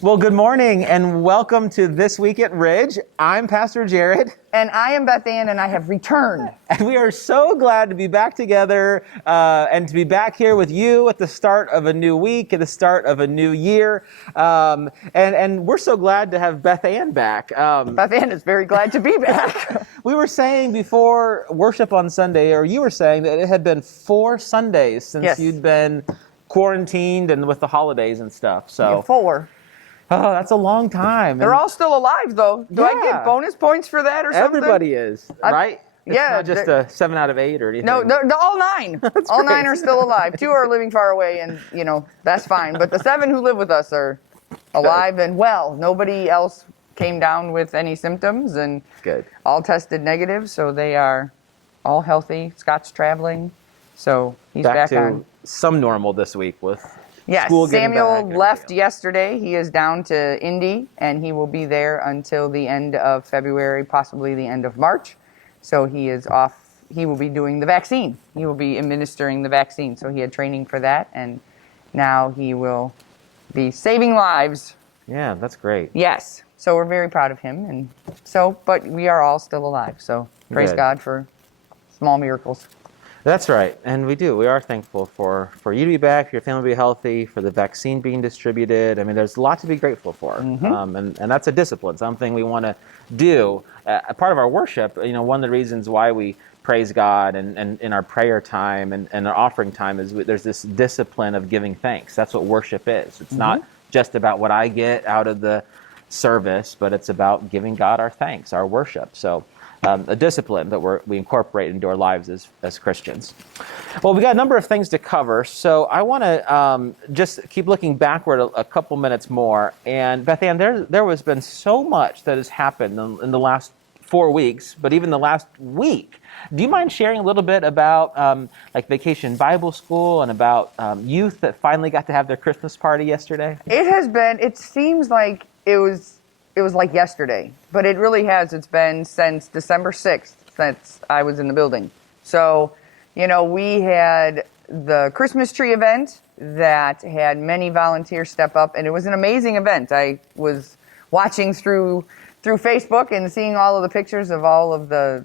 Well, good morning and welcome to This Week at Ridge. I'm Pastor Jared. And I am Beth Ann, and I have returned. And we are so glad to be back together and to be back here with you at the start of a new week, at the start of a new year. And we're so glad to have Beth Ann back. Beth Ann is very glad to be back. We were saying before worship on Sunday, or you were saying that it had been 4 Sundays since you'd been quarantined and with the holidays and stuff. So Yeah, 4. Oh, that's a long time. They're all still alive, though. Do I get bonus points for that or something? Everybody is, right? It's not just a 7 out of 8 or anything. No, they're all 9. All 9 are still alive. 2 are living far away, and, that's fine. But the 7 who live with us are alive and well. Nobody else came down with any symptoms, and all tested negative, so they are all healthy. Scott's traveling, so he's back to on some normal this week with Yes, school getting Samuel back left yesterday. He is down to Indy, and he will be there until the end of February, possibly the end of March. So he is off. He will be doing the vaccine. He will be administering the vaccine. So he had training for that, and now he will be saving lives. Yeah, that's great. Yes. So we're very proud of him, and but we are all still alive. So praise God for small miracles. That's right, and we do. We are thankful for you to be back, for your family to be healthy, for the vaccine being distributed. I mean, there's a lot to be grateful for, and that's a discipline, something we want to do. A part of our worship, one of the reasons why we praise God and in our prayer time and our offering time is there's this discipline of giving thanks. That's what worship is. It's not just about what I get out of the service, but it's about giving God our thanks, our worship. So a discipline that we incorporate into our lives as Christians. Well, we got a number of things to cover, so I want to just keep looking backward a couple minutes more. And Beth Ann, there has been so much that has happened in the last 4 weeks, but even the last week. Do you mind sharing a little bit about like Vacation Bible School and about youth that finally got to have their Christmas party yesterday? It seems like it was like yesterday, but it really has. It's been since December 6th since I was in the building. So, we had the Christmas tree event that had many volunteers step up, and it was an amazing event. I was watching through Facebook and seeing all of the pictures of all of the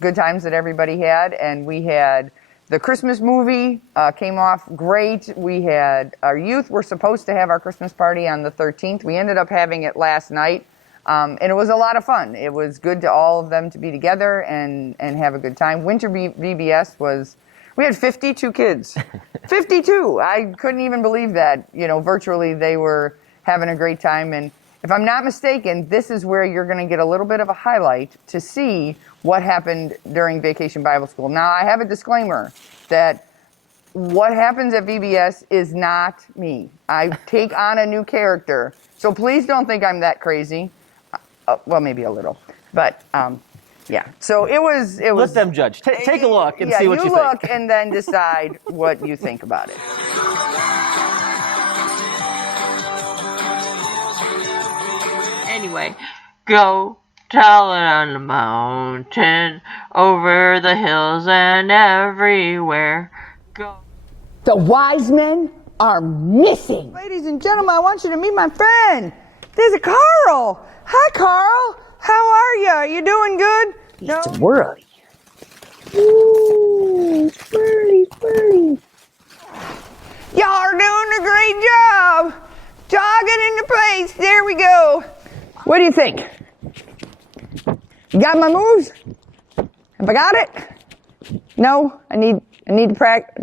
good times that everybody had, and we had the Christmas movie came off great. Our youth were supposed to have our Christmas party on the 13th. We ended up having it last night. And it was a lot of fun. It was good to all of them to be together and have a good time. Winter VBS we had 52 kids. 52! I couldn't even believe that. Virtually they were having a great time. And if I'm not mistaken, this is where you're going to get a little bit of a highlight to see what happened during Vacation Bible School. Now, I have a disclaimer that what happens at VBS is not me. I take on a new character. So please don't think I'm that crazy. Well, maybe a little, but yeah. So it was. Let them judge. Take a look and see what you think. You look and then decide what you think about it. Anyway, go tell it on the mountain, over the hills and everywhere. Go. The wise men are missing. Ladies and gentlemen, I want you to meet my friend. There's a Carl. Hi, Carl. How are you? Are you doing good? No. It's worry. Ooh, swirly. Y'all are doing a great job. Jogging into place. There we go. What do you think? You got my moves? Have I got it? No? I need to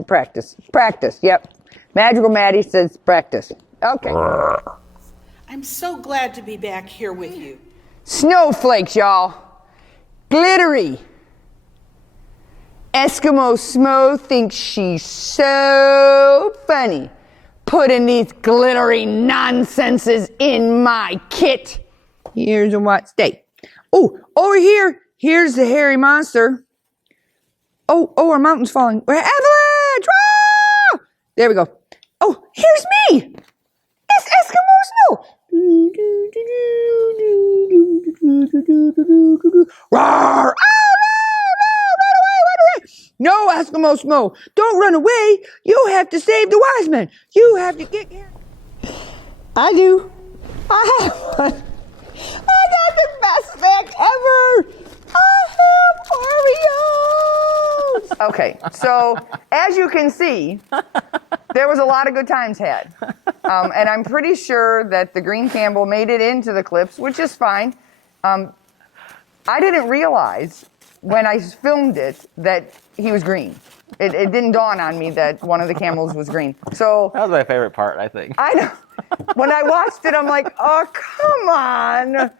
practice. Practice, yep. Magical Maddie says practice. Okay. I'm so glad to be back here with you. Snowflakes, y'all. Glittery. Eskimo Smo thinks she's so funny, putting these glittery nonsenses in my kit. Here's a what? Stay. Oh, over here. Here's the hairy monster. Oh, our mountain's falling. We're avalanche! Ah! There we go. Oh, here's me. It's Eskimo Snow. Roar! Oh, no, run away. No, Eskimo Snow, don't run away. You have to save the wise men. You have to get here. I do. I have one. I got the best fact ever. I have Oreos. Okay, so as you can see, there was a lot of good times had. And I'm pretty sure that the Green Campbell made it into the clips, which is fine. I didn't realize when I filmed it that he was green. It didn't dawn on me that one of the camels was green. So That was my favorite part, I think. I know. When I watched it, I'm like, oh, come on.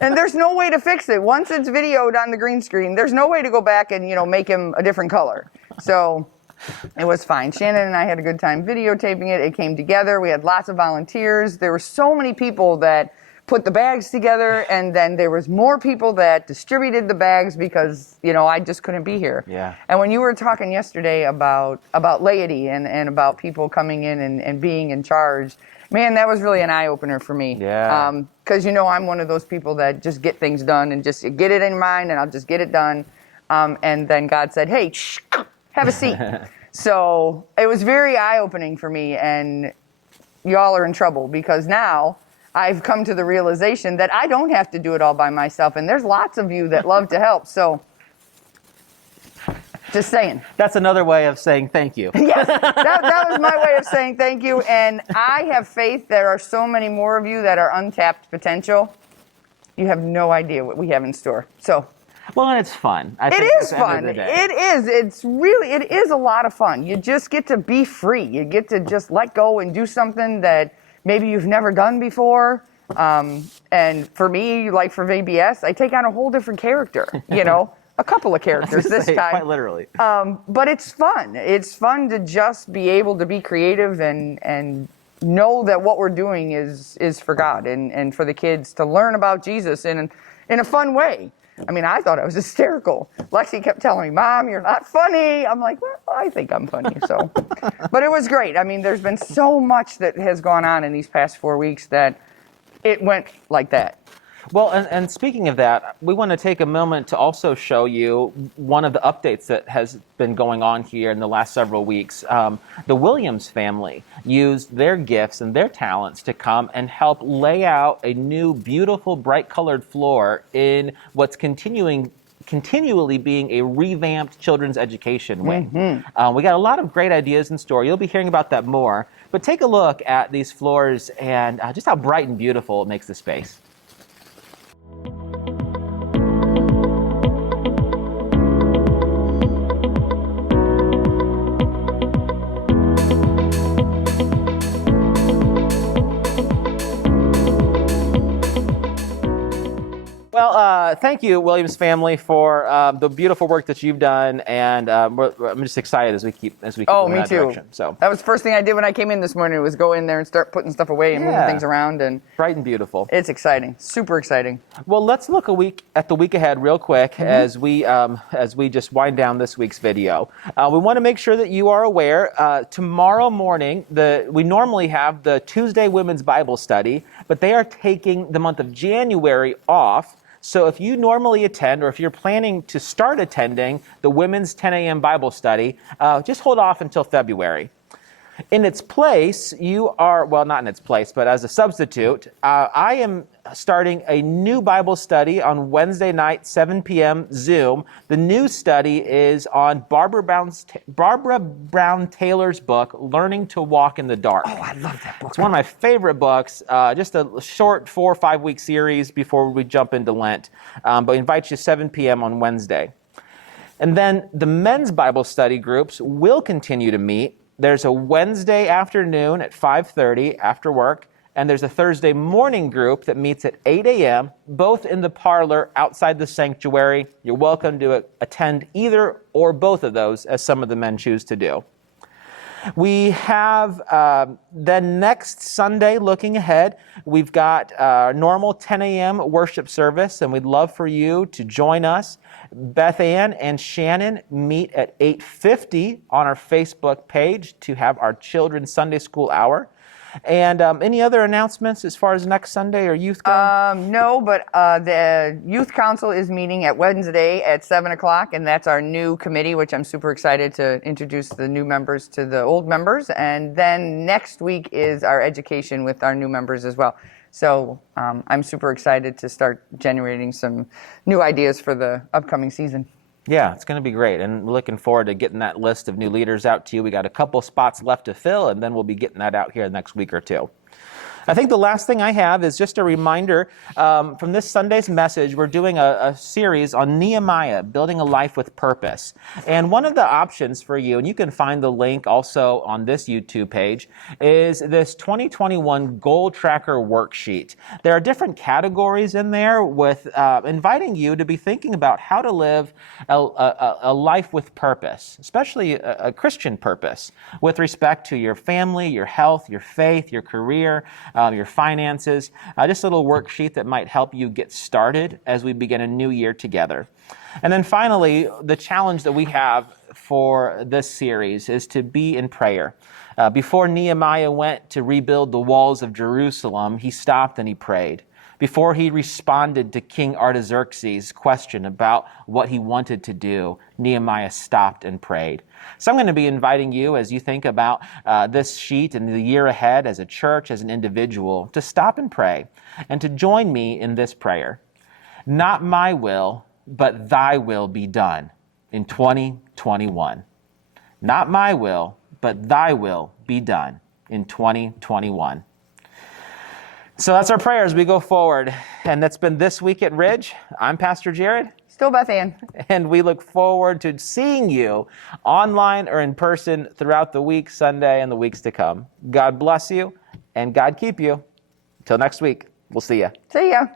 And there's no way to fix it. Once it's videoed on the green screen, there's no way to go back and, make him a different color. So it was fine. Shannon and I had a good time videotaping it. It came together. We had lots of volunteers. There were so many people that put the bags together, and then there was more people that distributed the bags because, I just couldn't be here. Yeah. And when you were talking yesterday about laity and about people coming in and being in charge, man, that was really an eye-opener for me. Yeah. Because, I'm one of those people that just get things done and just get it in mind, and I'll just get it done. And then God said, hey, shh, have a seat. So it was very eye-opening for me, and y'all are in trouble because now I've come to the realization that I don't have to do it all by myself, and there's lots of you that love to help. So just saying. That's another way of saying thank you. Yes, that was my way of saying thank you. And I have faith there are so many more of you that are untapped potential. You have no idea what we have in store. So Well, and it's fun. I it think is at the end fun. of the day. It is. It is a lot of fun. You just get to be free. You get to just let go and do something that maybe you've never done before. And for me, like for VBS, I take on a whole different character, a couple of characters this time. Quite literally. But it's fun. It's fun to just be able to be creative and know that what we're doing is for God and for the kids to learn about Jesus in a fun way. I mean, I thought I was hysterical. Lexi kept telling me, Mom, you're not funny. I'm like, well, I think I'm funny. So, but it was great. I mean, there's been so much that has gone on in these past 4 weeks that it went like that. Well, and speaking of that, we want to take a moment to also show you one of the updates that has been going on here in the last several weeks. The Williams family used their gifts and their talents to come and help lay out a new, beautiful, bright-colored floor in what's continually being a revamped children's education wing. We got a lot of great ideas in store. You'll be hearing about that more. But take a look at these floors and just how bright and beautiful it makes the space. Well, thank you, Williams family, for the beautiful work that you've done, and I'm just excited as we keep Oh, going me in that too. direction. So That was the first thing I did when I came in this morning was go in there and start putting stuff away and moving Yeah. things around, and bright and beautiful. it's exciting, super exciting. Well, let's look at the week ahead real quick as we just wind down this week's video. We want to make sure that you are aware. Tomorrow morning, we normally have the Tuesday Women's Bible Study, but they are taking the month of January off. So if you normally attend, or if you're planning to start attending the Women's 10 a.m. Bible Study, just hold off until February. In its place, not in its place, but as a substitute, I am starting a new Bible study on Wednesday night, 7 p.m. Zoom. The new study is on Barbara Brown Taylor's book, Learning to Walk in the Dark. Oh, I love that book. It's one of my favorite books, just a short 4 or 5 week series before we jump into Lent. But we invite you 7 p.m. on Wednesday. And then the men's Bible study groups will continue to meet. There's a Wednesday afternoon at 5:30 after work, and there's a Thursday morning group that meets at 8 a.m., both in the parlor outside the sanctuary. You're welcome to attend either or both of those, as some of the men choose to do. We have then next Sunday, looking ahead, we've got our normal 10 a.m. worship service, and we'd love for you to join us. Beth Ann and Shannon meet at 8:50 on our Facebook page to have our children's Sunday school hour. And any other announcements as far as next Sunday or youth go? No, but the Youth Council is meeting at Wednesday at 7 o'clock, and that's our new committee, which I'm super excited to introduce the new members to the old members. And then next week is our education with our new members as well. So I'm super excited to start generating some new ideas for the upcoming season. Yeah, it's going to be great. And we're looking forward to getting that list of new leaders out to you. We got a couple spots left to fill, and then we'll be getting that out here the next week or two. I think the last thing I have is just a reminder from this Sunday's message. We're doing a series on Nehemiah, building a life with purpose. And one of the options for you, and you can find the link also on this YouTube page, is this 2021 Goal Tracker worksheet. There are different categories in there with inviting you to be thinking about how to live a life with purpose, especially a Christian purpose, with respect to your family, your health, your faith, your career, your finances, just a little worksheet that might help you get started as we begin a new year together. And then finally, the challenge that we have for this series is to be in prayer. Before Nehemiah went to rebuild the walls of Jerusalem, he stopped and he prayed. Before he responded to King Artaxerxes' question about what he wanted to do, Nehemiah stopped and prayed. So I'm going to be inviting you, as you think about this sheet and the year ahead as a church, as an individual, to stop and pray and to join me in this prayer. Not my will, but thy will be done in 2021. Not my will, but thy will be done in 2021. So that's our prayer as we go forward. And that's been This Week at Ridge. I'm Pastor Jared. Still Beth Ann. And we look forward to seeing you online or in person throughout the week, Sunday, and the weeks to come. God bless you and God keep you. Until next week, we'll see you. See ya.